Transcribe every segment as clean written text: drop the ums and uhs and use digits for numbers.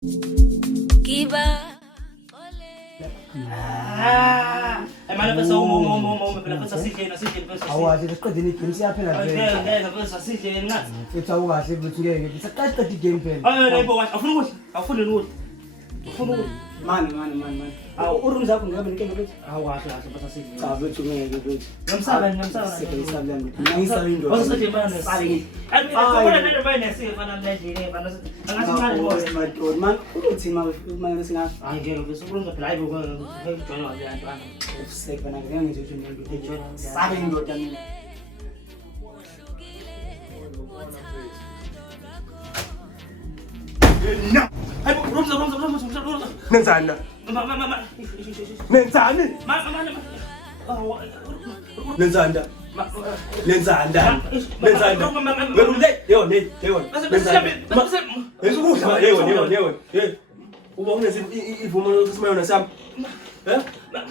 Kiba. Mana pesa umo bila pesa sije na sije pesa. Awazi siqedile igame siyaphela nje. Ngeke pesa sije na. Futhi awukahle ukuthi ngeke ngisaqedile igame phela. Hayibo afuna ukuthi afuna ukuthi. Ufuna ukuthi Mani. Urum zakho ngabe inkinga bethi? kahle pesa sije. Cha bethu ngeke bethi. Ngiyamsaba. Siyahlangana. Ngiyisaba indoda. Wasithi bana sale. Akubona nento bayine sifana manje bana angathi manje boy. Madoda man uthi manje singazi. Hayi ngeke bese ukulunga phela hayibo ngeke wale antwana. Sekubana ngeke ngithi uthi sabe indoda mina. Hayibo Rumza. Nenzani? Nenzani? Nenzanda. Nenzanda. Werule, yewona. Esukudla yewona. Uba unesi ivumo lokusimayona sami.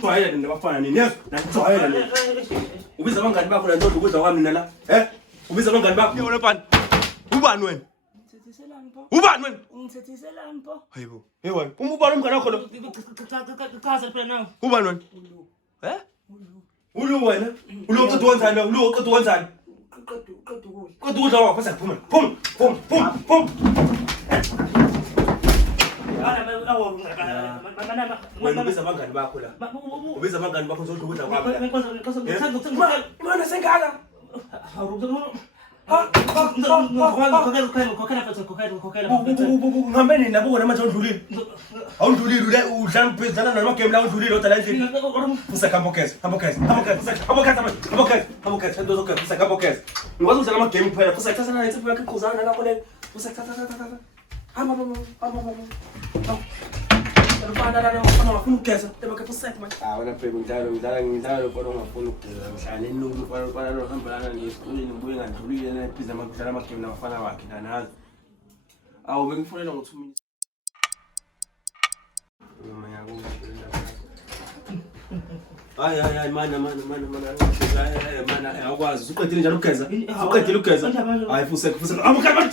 Jwayela nabafana nini? Yes, najwayela nini? Ubiza abangani bakho nanto ukudla kwami mina la. Ubiza abangani bakho. Yewona bani? Ubani wena? Ubani wena? Ngithethiselani pho? Hayibo. Yewona. Ubani umngane wakho lo? Chaza phela nawe. Ubani wena? Ulu wena? Ulu uqeda wenzani? Ulu uqeda wenzani? Qeda ukudla. Qeda ukudla wakho bese kuphuma. Phum. Wena ubiza abangani bakho la. Ubiza abangani bakho uzodla ukudla kwami. Mana sengaka? Ngihambeni nabo wena manje awudlulile. Awudlulile udlala phezana namagame la udlulile odala endlini. Usakhambokeza. Into zokwenza usakhambokeza. Ngikwazi ukudlala amagame kuphela. Usathatha na insipho yakhe iqhuzana lakho le. Usathatha. Hamba. Ngifuna ukugeza. Tebake kusete manje. Wena phela ngidlala lo kodwa ngifuna ukugeza ngihlala enilungu ufana lo hambelana nesikoleni ngibuye ngandlulile nephiza makudlala amagame nabafana bakhe nanazi. Awu bengifonela ngo2 minutes. Hayi mana awukwazi usuqedile njalo ukugeza hayi fuseka Ambukela.